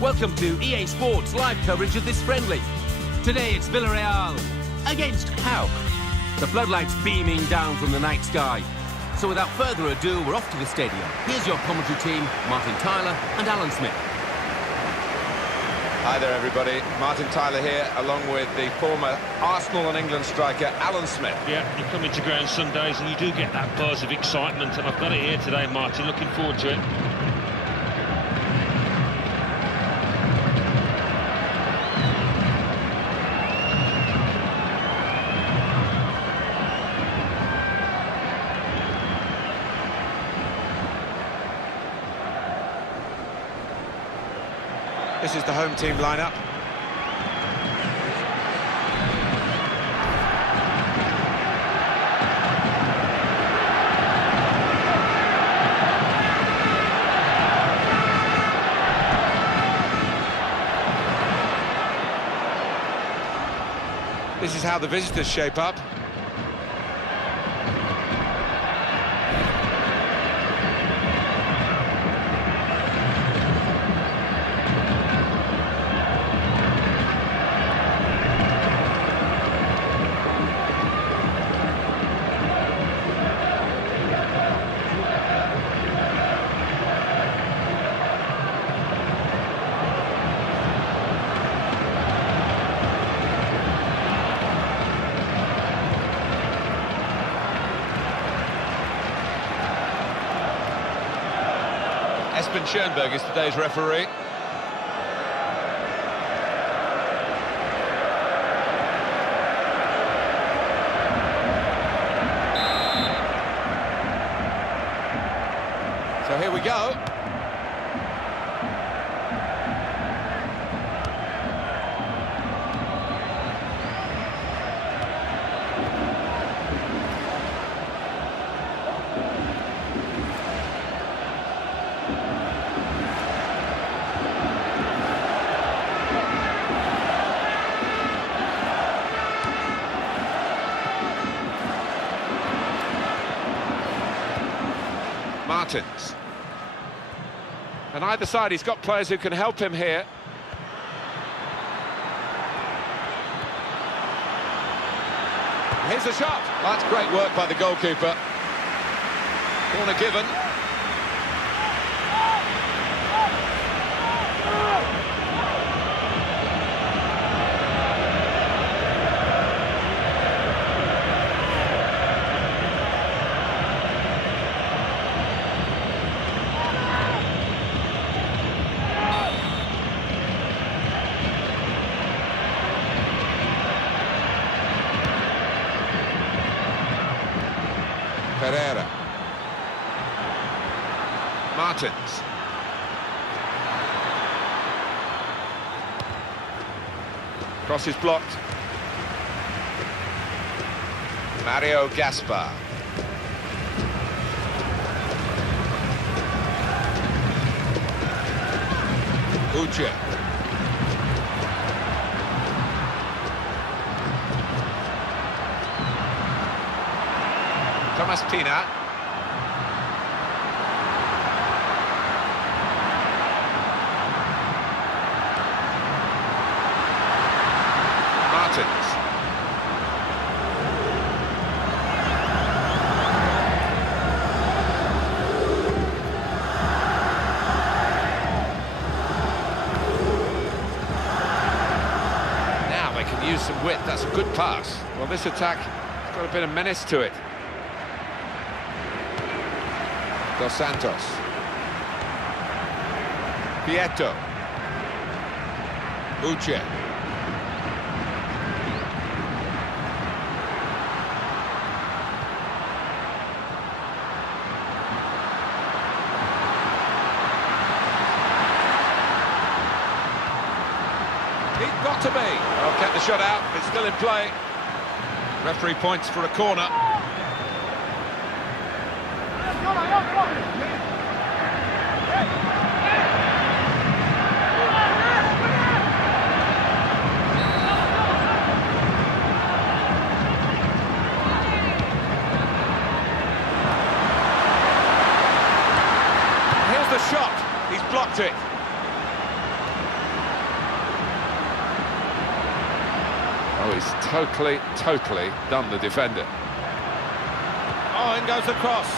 Welcome to EA Sports live coverage of this friendly. Today it's Villarreal against PAOK. The floodlights beaming down from the night sky. So without further ado, we're off to the stadium. Here's your commentary team, Martin Tyler and Alan Smith. Hi there, everybody. Martin Tyler here, along with the former Arsenal and England striker, Alan Smith. Yeah, you come into ground some days and you do get that buzz of excitement, and I've got it here today, Martin. Looking forward to it. This is the home team lineup. This is how the visitors shape up. Schoenberg is today's referee. So here we go. Martins. And either side, he's got players who can help him here. Here's the shot. That's great work by the goalkeeper. Corner given. Pereira. Martins. Cross is blocked. Mario Gaspar. Uche. Thomas Pina. Martins. Now they can use some width. That's a good pass. Well, this attack has got a bit of menace to it. Dos Santos. Pietro. Uche. He's got to be. Oh, kept the shot out. It's still in play. Referee points for a corner. Here's the shot. He's blocked it. He's totally done the defender. Oh, in goes the cross.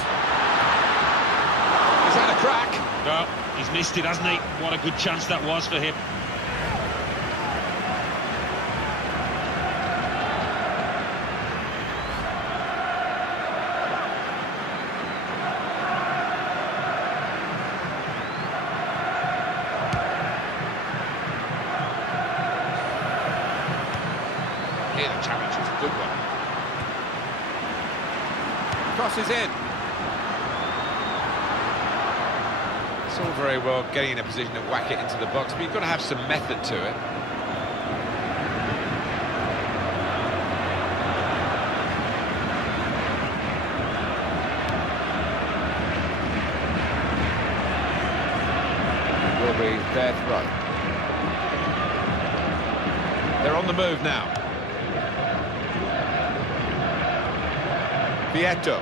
He's had a crack. No, he's missed it, hasn't he? What a good chance that was for him. Here the challenge is a good one. Crosses in. It's all very well getting in a position to whack it into the box, but you've got to have some method to it. It will be their throw. They're on the move now. Vieto.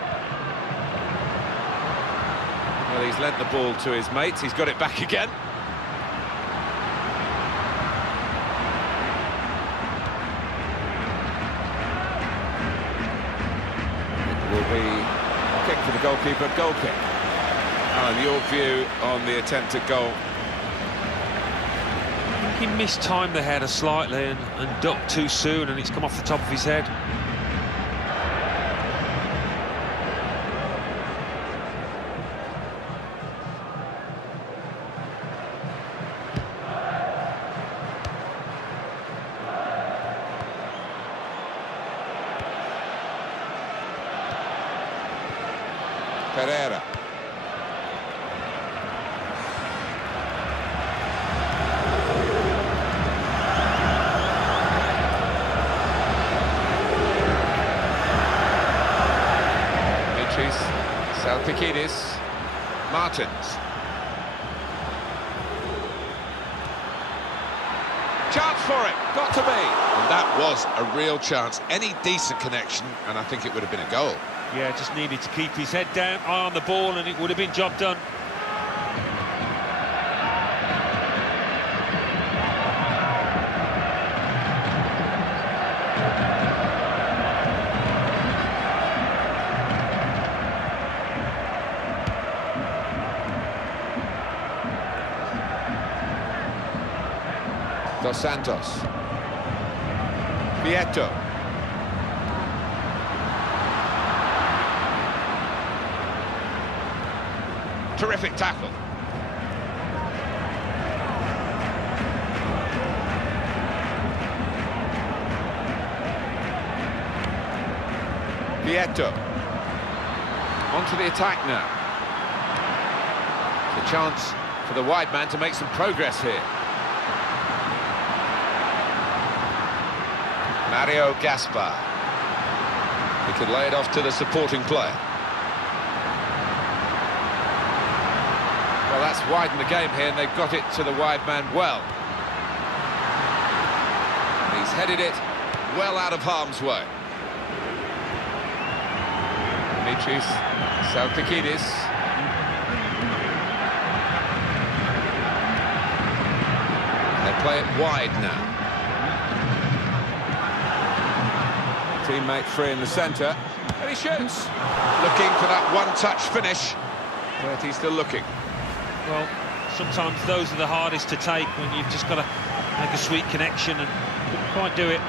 Well, he's lent the ball to his mates. He's got it back again. It will be a kick for the goalkeeper. Goal kick. Alan, your view on the attempt at goal? He mistimed the header slightly and ducked too soon, and it's come off the top of his head. Pereira. Salpikidis. Martins. Chance for it, got to be. And that was a real chance. Any decent connection, and I think it would have been a goal. Yeah, just needed to keep his head down, eye on the ball, and it would have been job done. Dos Santos. Vieto. Terrific tackle. Vieto. Onto the attack now. The chance for the wide man to make some progress here. Mario Gaspar. He could lay it off to the supporting player. Well, that's widened the game here, and they've got it to the wide man well. And he's headed it well out of harm's way. Dimitris Salpikidis. They play it wide now. Teammate free in the centre, and he shoots. Looking for that one-touch finish, but he's still looking. Well, sometimes those are the hardest to take when you've just got to make a sweet connection and couldn't quite do it.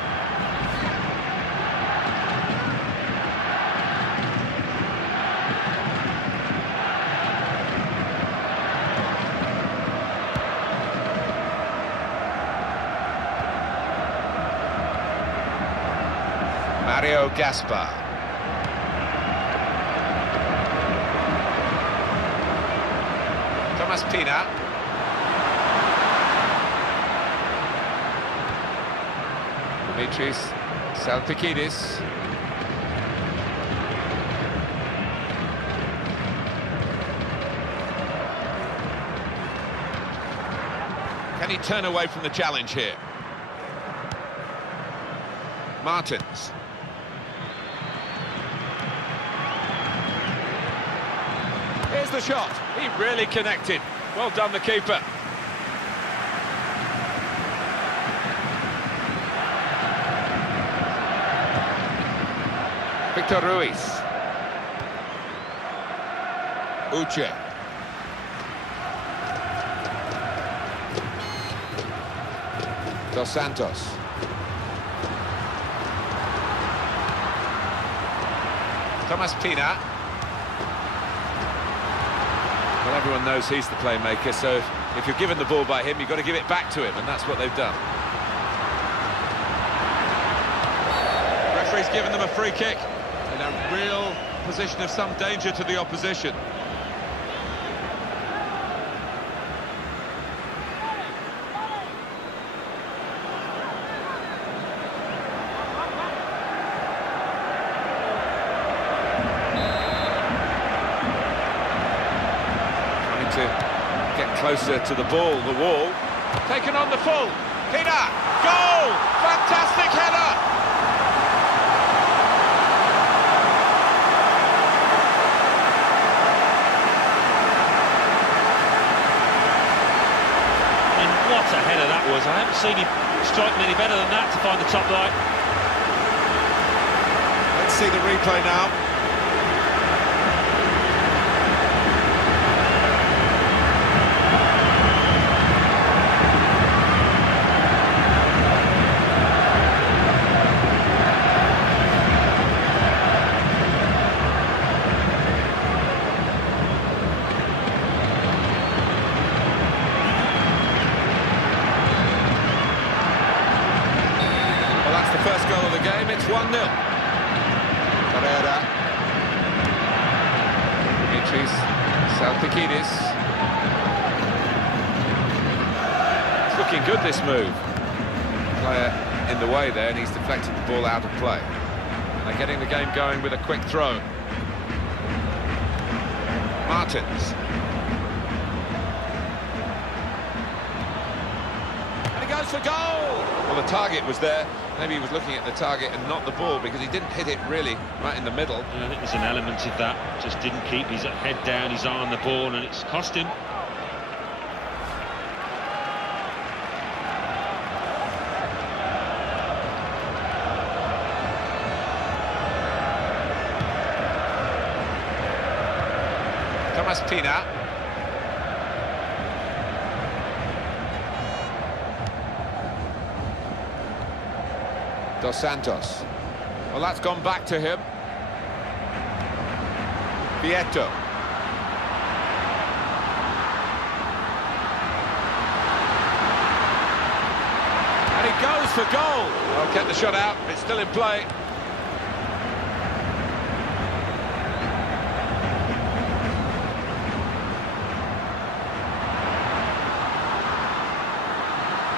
Mario Gaspar. Thomas Pina. Dimitris Salpikidis. Can he turn away from the challenge here? Martins. Here's the shot. He really connected. Well done, the keeper. Victor Ruiz. Uche. Dos Santos. Thomas Pina. Well, everyone knows he's the playmaker, so if you're given the ball by him, you've got to give it back to him, and that's what they've done. Referee's given them a free kick in a real position of some danger to the opposition. To get closer to the ball, the wall. Taken on the full. Pina! Goal! Fantastic header! And what a header that was. I haven't seen him strike many better than that to find the top line. Let's see the replay now. First goal of the game, it's 1-0. Carrera. Dimitris Salpikidis. It's looking good, this move. Player in the way there, and he's deflected the ball out of play. And they're getting the game going with a quick throw. Martins. And he goes for goal! Well, the target was there. Maybe he was looking at the target and not the ball, because he didn't hit it really right in the middle. Yeah, I think there's an element of that. Just didn't keep his head down, his eye on the ball, and it's cost him. Thomas Pina. Dos Santos. Well, that's gone back to him. Vieto. And he goes for goal. Well, kept the shot out. It's still in play.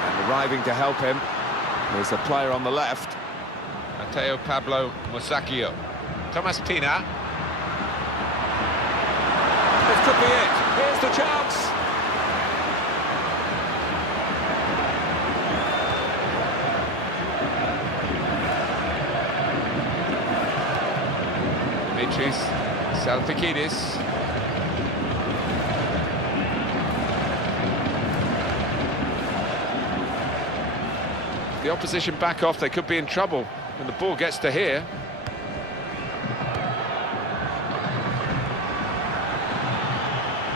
And arriving to help him, there's a player on the left, Mateo Pablo Musacchio. Thomas Pina. This could be it. Here's the chance. Dimitris Salpikidis. The opposition back off, they could be in trouble when the ball gets to here.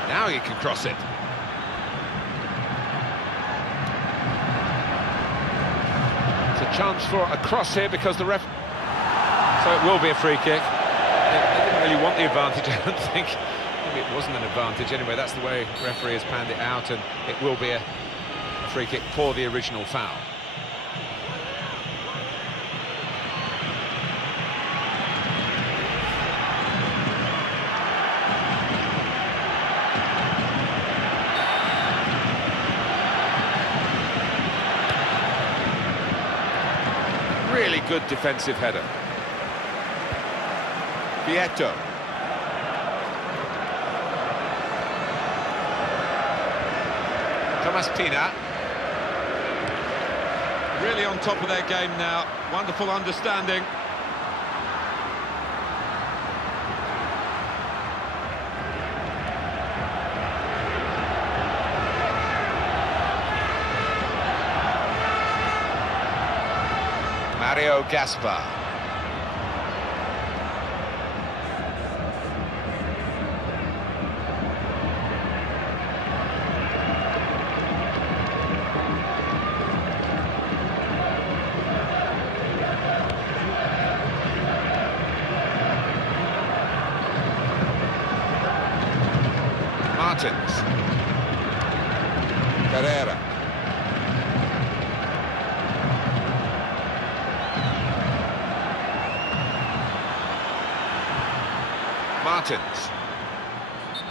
Now he can cross it. It's a chance for a cross here because the ref... So it will be a free kick. They didn't really want the advantage, I don't think. Maybe it wasn't an advantage. Anyway, that's the way the referee has panned it out, and it will be a free kick for the original foul. Really good defensive header. Vieto. Thomas Pina. Really on top of their game now. Wonderful understanding. Mario Gaspar. Pereira. Martins.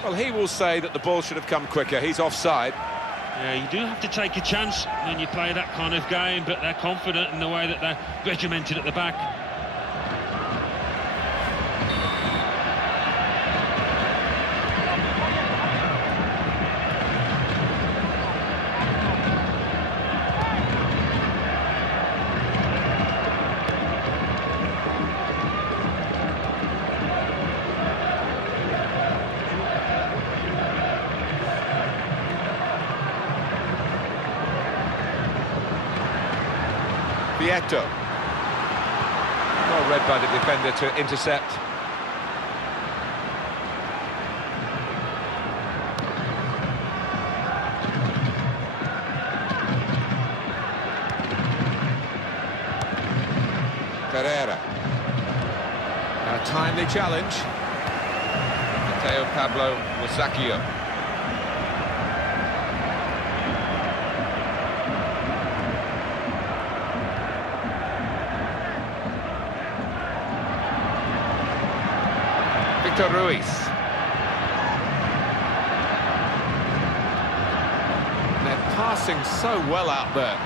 Well, he will say that the ball should have come quicker. He's offside. Yeah, you do have to take a chance when you play that kind of game, but they're confident in the way that they're regimented at the back. Vieto. Well read by the defender to intercept. Pereira. A timely challenge. Mateo Pablo Musacchio. Victor Ruiz. They're passing so well out there.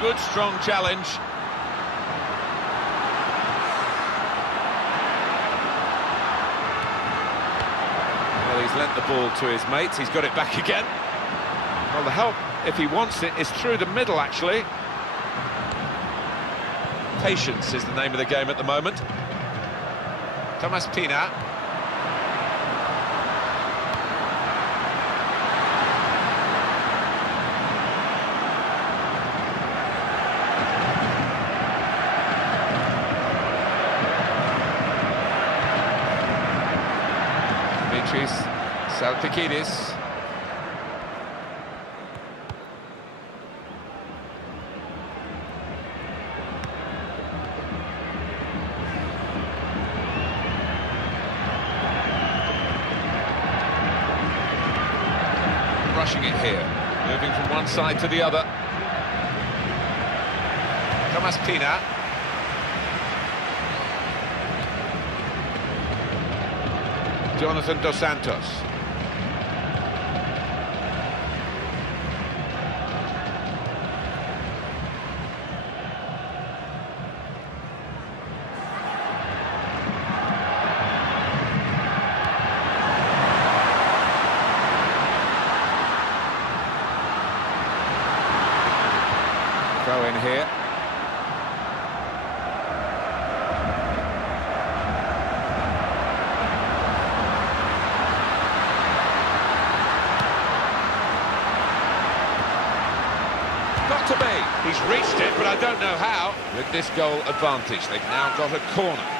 Good, strong challenge. Well, he's lent the ball to his mates. He's got it back again. Well, the help, if he wants it, is through the middle, actually. Patience is the name of the game at the moment. Thomas Pina. Salpikidis. Rushing it here, moving from one side to the other. Thomas Pina. Jonathan Dos Santos. Throw in here. Got to be. He's reached it, but I don't know how. With this goal advantage, they've now got a corner.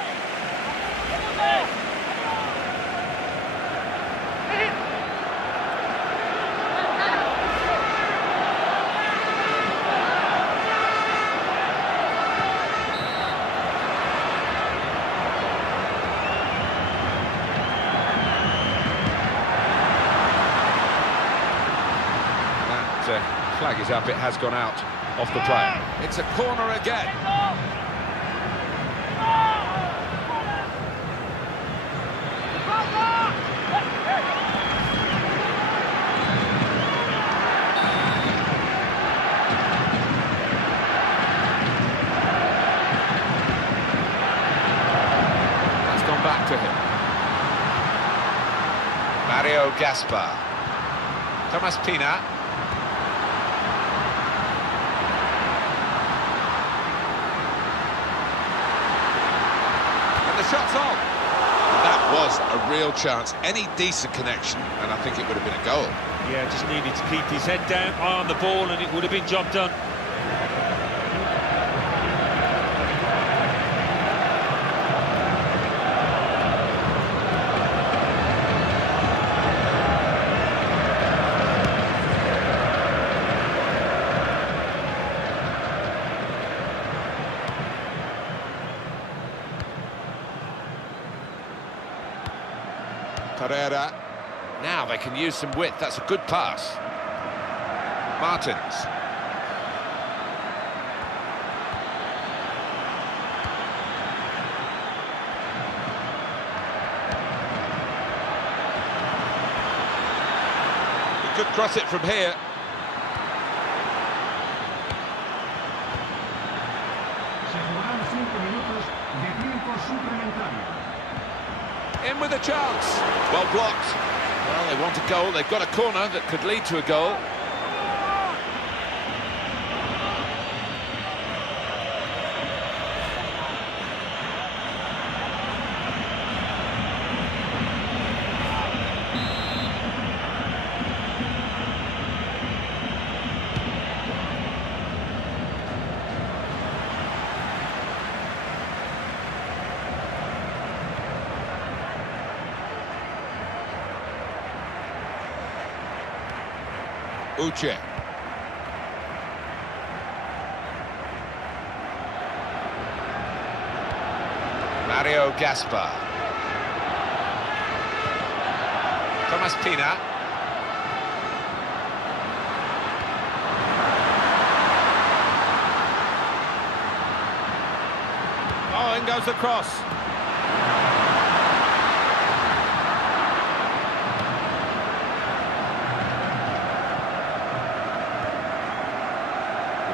Flag is up, it has gone out off the player. It's a corner again. That's gone back to him. Mario Gaspar. Thomas Pina. The shot's on. That was a real chance. Any decent connection, and I think it would have been a goal. Yeah, just needed to keep his head down, eye on the ball, and it would have been job done. Pereira. Now they can use some width. That's a good pass. Martins. He could cross it from here. In with a chance. Well blocked. Well, they want a goal. They've got a corner that could lead to a goal. Uche. Mario Gaspar. Thomas Pina. Oh, in goes the cross.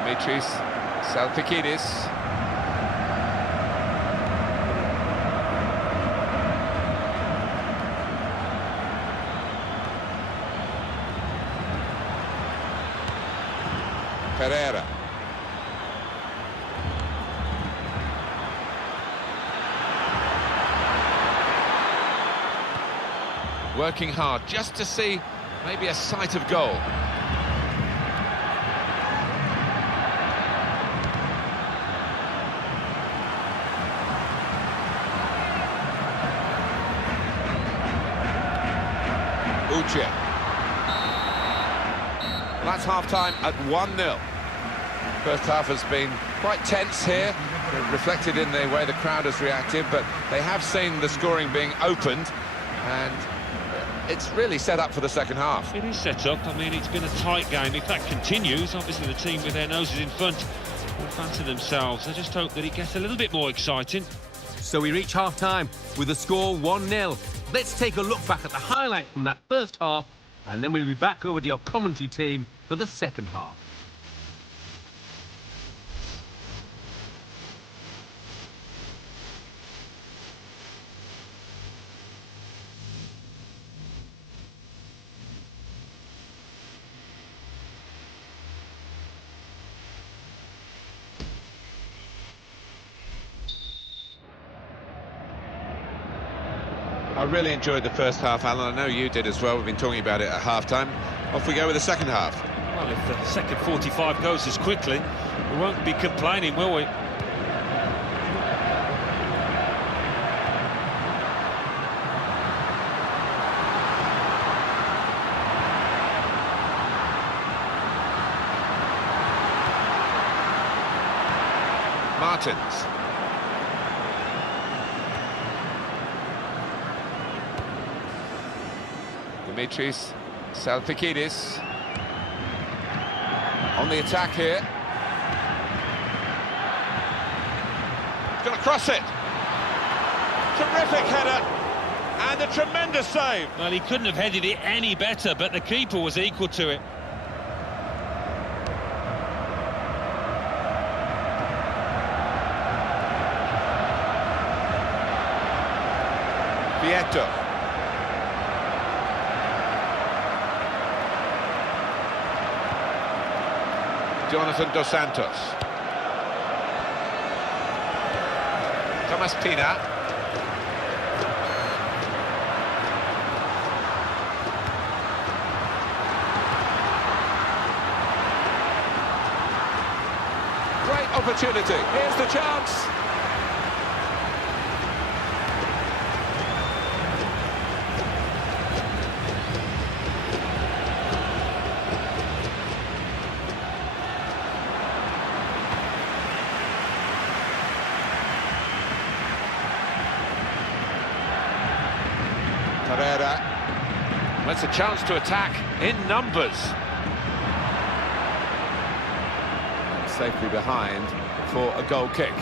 Dimitris Salpikidis. Pereira. Working hard just to see maybe a sight of goal. Uche. That's half-time at 1-0. First half has been quite tense here, reflected in the way the crowd has reacted, but they have seen the scoring being opened, and it's really set up for the second half. It is set up. I mean, it's been a tight game. If that continues, obviously the team with their noses in front will fancy themselves. I just hope that it gets a little bit more exciting. So we reach half-time with the score 1-0. Let's take a look back at the highlight from that first half, and then we'll be back over to your commentary team for the second half. I really enjoyed the first half, Alan. I know you did as well. We've been talking about it at half-time. Off we go with the second half. Well, if the second 45 goes as quickly, we won't be complaining, will we? Martins. Dimitris Salpikidis on the attack here. Gonna cross it. Terrific header and a tremendous save. Well, he couldn't have headed it any better, but the keeper was equal to it. Vieto. Jonathan Dos Santos. Thomas Pina. Great opportunity. Here's the chance. Pereira. That's a chance to attack in numbers. safely behind for a goal kick.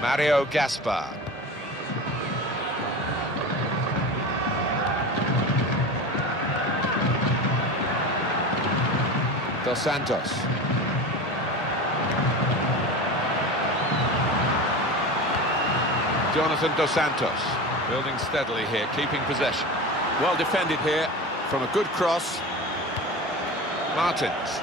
Mario Gaspar. Dos Santos. Jonathan Dos Santos, building steadily here, keeping possession. Well defended here, from a good cross. Martins.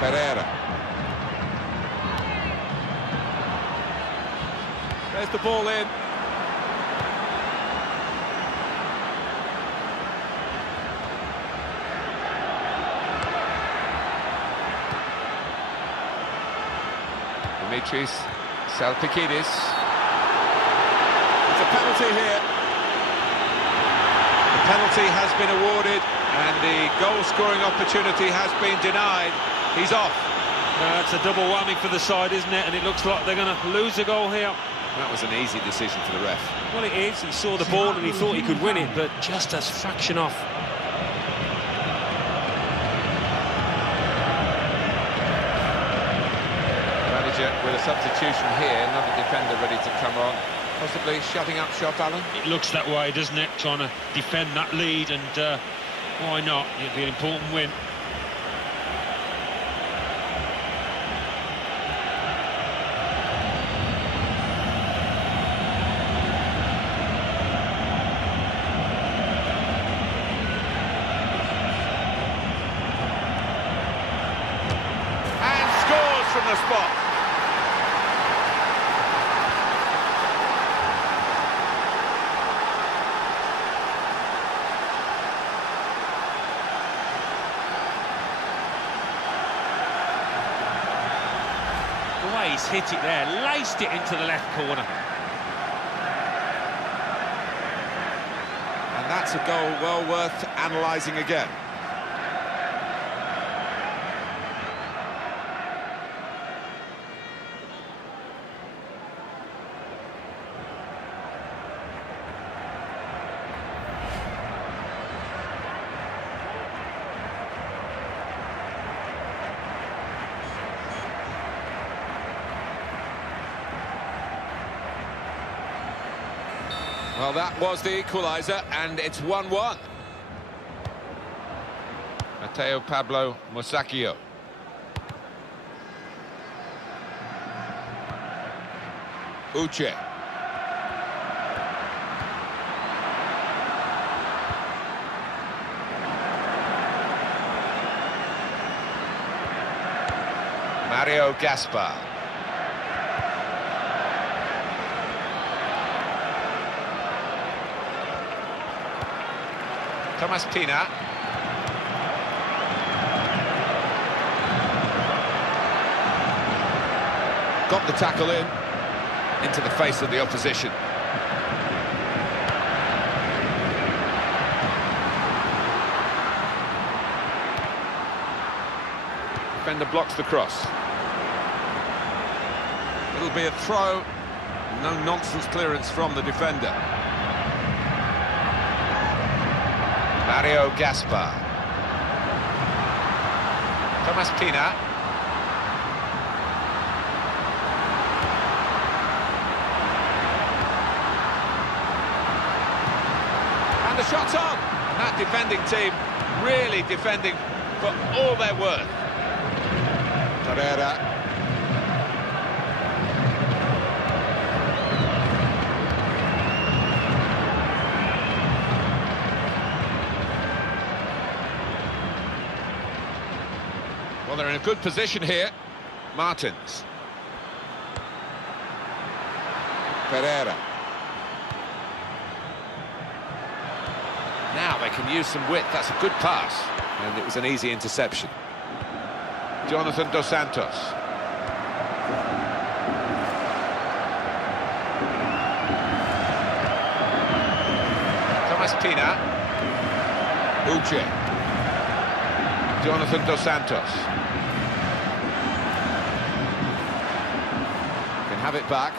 Pereira. There's the ball in. Dimitris Salpikidis. It's a penalty here. The penalty has been awarded and the goal-scoring opportunity has been denied. He's off. That's a double whammy for the side, isn't it? And it looks like they're going to lose a goal here. That was an easy decision for the ref. Well, it is. He saw the ball and he thought he could win it, but just a fraction off. Manager with a substitution here, another defender ready to come on. Possibly shutting up shop, Alan? It looks that way, doesn't it? Trying to defend that lead, and why not? It'd be an important win. From the spot. The way he's hit it there, laced it into the left corner. And that's a goal well worth analysing again. Well, that was the equaliser, and it's 1-1. Mateo Pablo Musacchio. Uche. Mario Gaspar. Thomas Pina. Got the tackle in, into the face of the opposition. Defender blocks the cross. It'll be a throw, no nonsense clearance from the defender. Mario Gaspar. Thomas Pina. And the shot's on. And that defending team really defending for all they're worth. Pereira. Well, they're in a good position here. Martins. Pereira. Now they can use some width. That's a good pass. And it was an easy interception. Jonathan Dos Santos. Pina. Uche. Jonathan Dos Santos. Can have it back.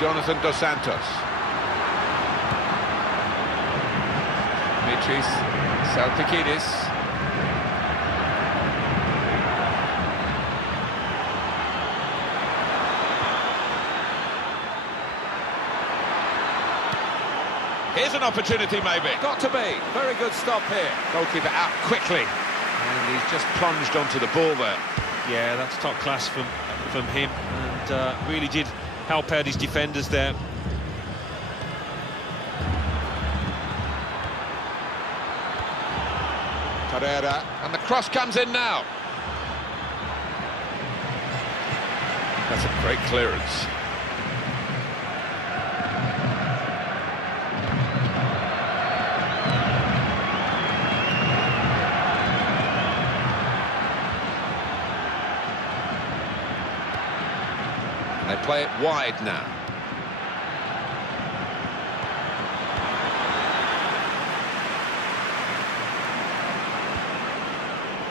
Jonathan Dos Santos. Dimitris Salpikidis. Here's an opportunity, maybe. Got to be. Very good stop here. Goalkeeper out quickly. And he's just plunged onto the ball there. Yeah, that's top class from him, and really did help out his defenders there. Carrera, and the cross comes in now. That's a great clearance. They play it wide now.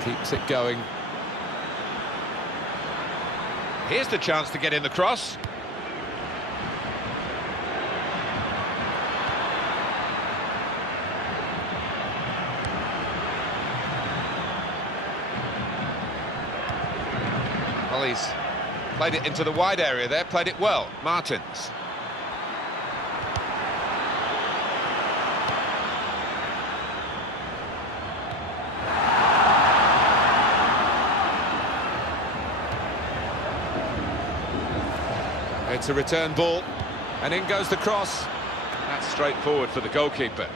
Keeps it going. Here's the chance to get in the cross. Well, he's played it into the wide area there, played it well. Martins. It's a return ball, and in goes the cross. That's straightforward for the goalkeeper.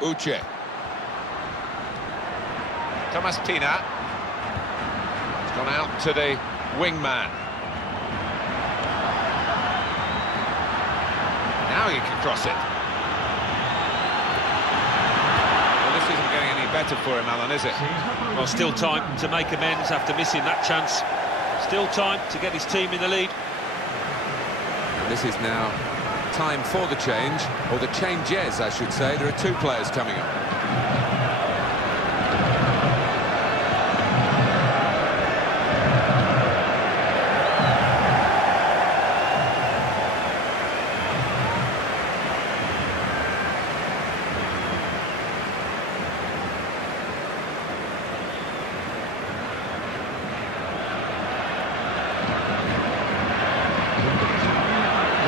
Uche. Thomas Pina. It's gone out to the wingman. Now you can cross it. Well, this isn't getting any better for him, Alan, is it? Well, still time to make amends after missing that chance. Still time to get his team in the lead. And this is now time for the change, or the changes, I should say. There are two players coming up.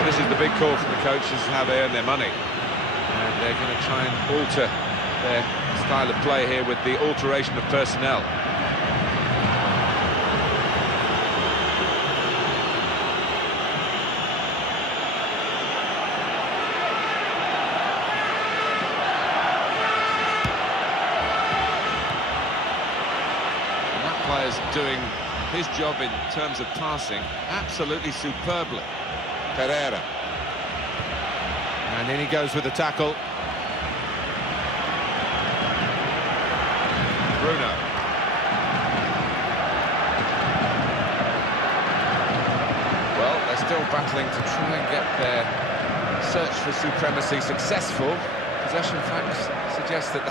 This is the big call from the coaches, how they earn their money. And they're going to try and alter their style of play here with the alteration of personnel. And that player's doing his job in terms of passing absolutely superbly. Pereira. And in he goes with the tackle. Bruno. Well, they're still battling to try and get their search for supremacy successful. Possession facts suggest that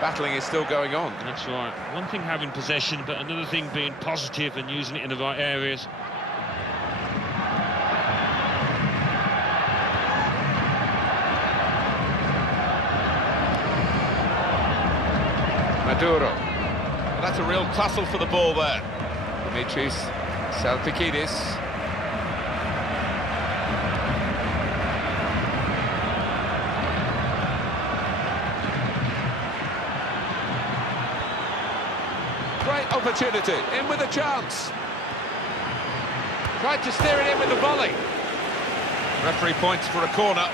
battling is still going on. That's right. One thing having possession, but another thing being positive and using it in the right areas. Maduro. Well, that's a real tussle for the ball there. Dimitris Salpikidis. Great opportunity, in with a chance. Tried to steer it in with the volley. Referee points for a corner.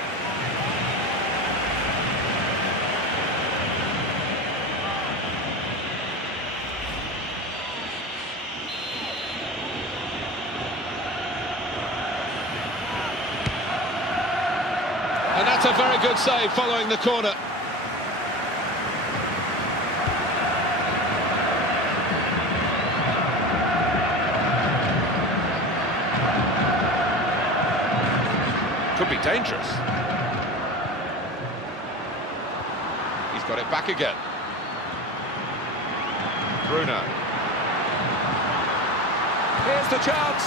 That's a very good save following the corner. Could be dangerous. He's got it back again. Bruno. Here's the chance.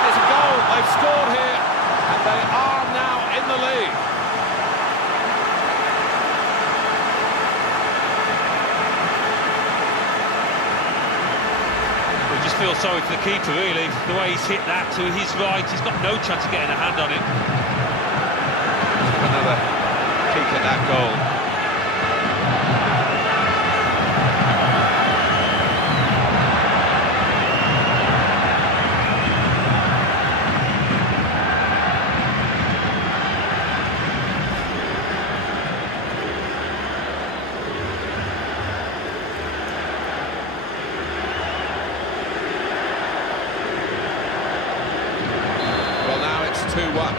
There's a goal. They've scored here, and they are now in the lead. We just feel sorry for the keeper, really. The way he's hit that to his right, he's got no chance of getting a hand on it. Another peek at that goal. Well, now it's 2-1.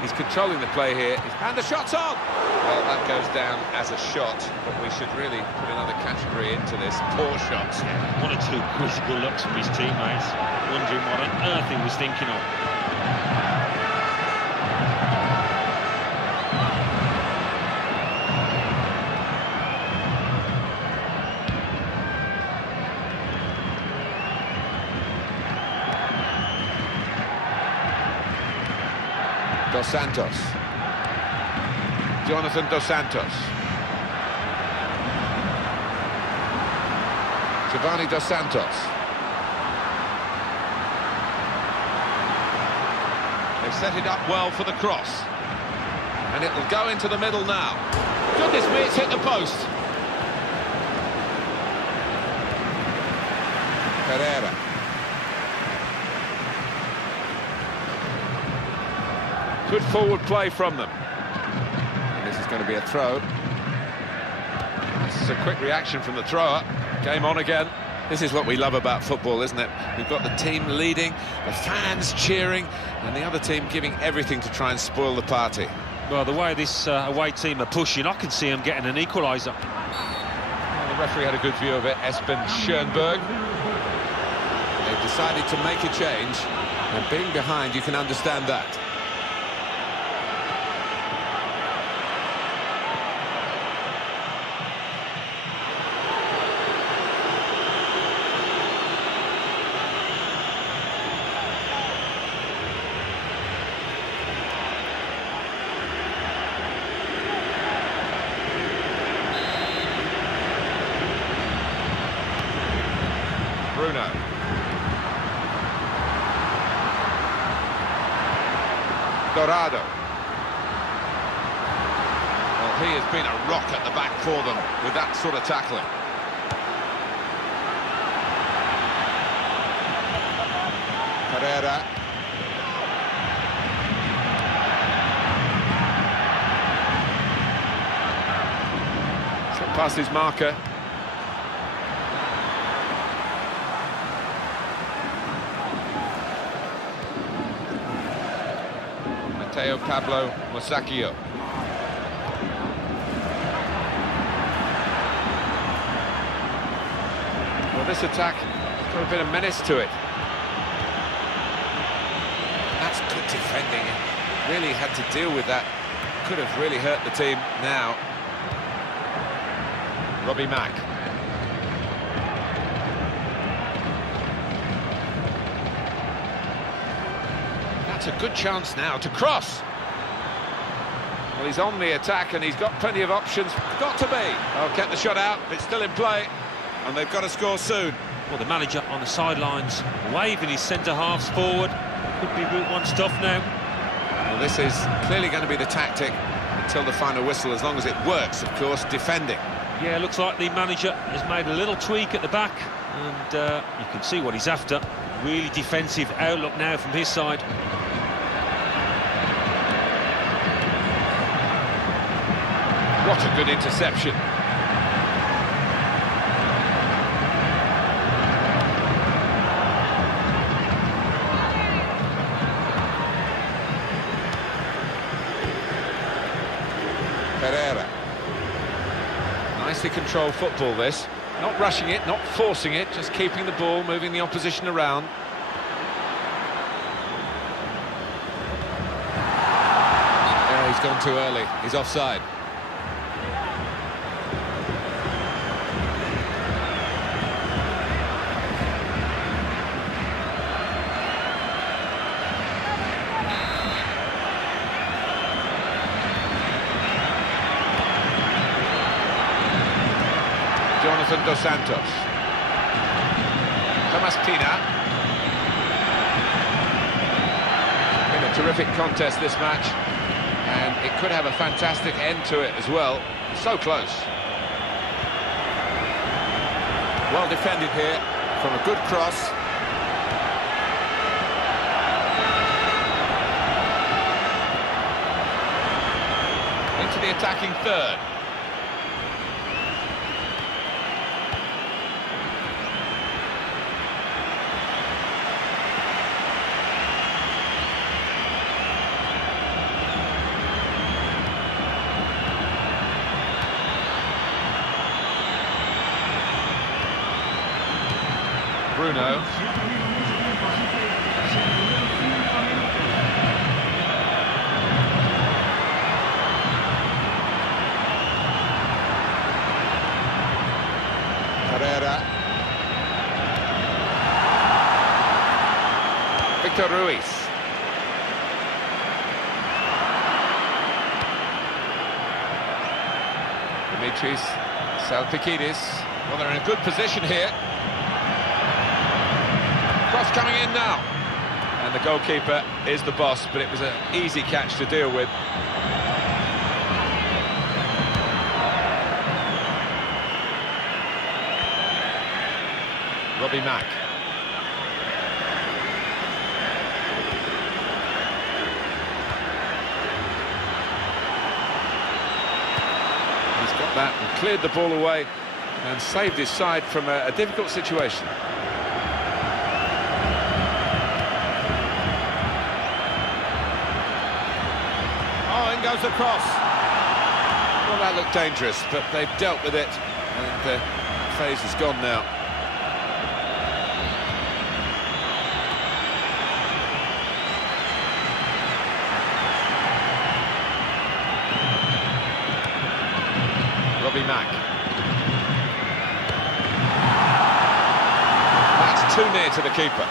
He's controlling the play here, and the shot's on! Well, that goes down as a shot, but we should really put another category into this. Poor shots. Yeah, one or two critical looks from his teammates, wondering what on earth he was thinking of. Dos Santos. Jonathan Dos Santos. Giovanni Dos Santos. They've set it up well for the cross. And it will go into the middle now. Goodness me, it's hit the post. Pereira. Good forward play from them. And this is going to be a throw. This is a quick reaction from the thrower. Game on again. This is what we love about football, isn't it? We've got the team leading, the fans cheering, and the other team giving everything to try and spoil the party. Well, the way this away team are pushing, I can see them getting an equaliser. Well, the referee had a good view of it, Espen Schoenberg. They've decided to make a change, and being behind, you can understand that. Bruno. Dorado. Well, he has been a rock at the back for them with that sort of tackling. Pereira. So past his marker. Pablo Mosacchio. Well, this attack has got a bit of menace to it. That's good defending. Really had to deal with that. Could have really hurt the team now. Robbie Mack. That's a good chance now to cross. Well, he's on the attack and he's got plenty of options. Got to be. Oh, kept the shot out. It's still in play. And they've got to score soon. Well, the manager on the sidelines, waving his centre-halves forward. Could be Route 1 stuff now. Well, this is clearly going to be the tactic until the final whistle, as long as it works, of course, defending. Yeah, looks like the manager has made a little tweak at the back. And you can see what he's after. Really defensive outlook now from his side. What a good interception. Nicely controlled football, this. Not rushing it, not forcing it, just keeping the ball, moving the opposition around. Yeah, he's gone too early. He's offside. Jonathan Dos Santos. Thomas Pina. Been a terrific contest, this match, and it could have a fantastic end to it as well. So close. Well defended here from a good cross. Into the attacking third. Bruno. Herrera. Victor Ruiz. Dimitris Salpikidis. Well, they're in a good position here. Cross coming in now. And the goalkeeper is the boss, but it was an easy catch to deal with. Robbie Mack. He's got that and cleared the ball away and saved his side from a difficult situation. Goes across. Well, that looked dangerous, but they've dealt with it, and the phase is gone now. Robbie Mack. That's too near to the keeper.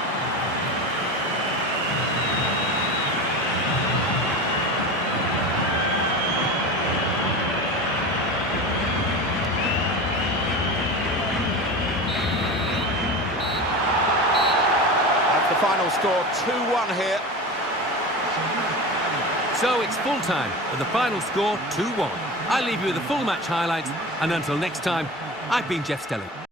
Final score 2-1 here. So it's full time, and the final score 2-1. I'll leave you with the full match highlights, and until next time, I've been Jeff Stelling.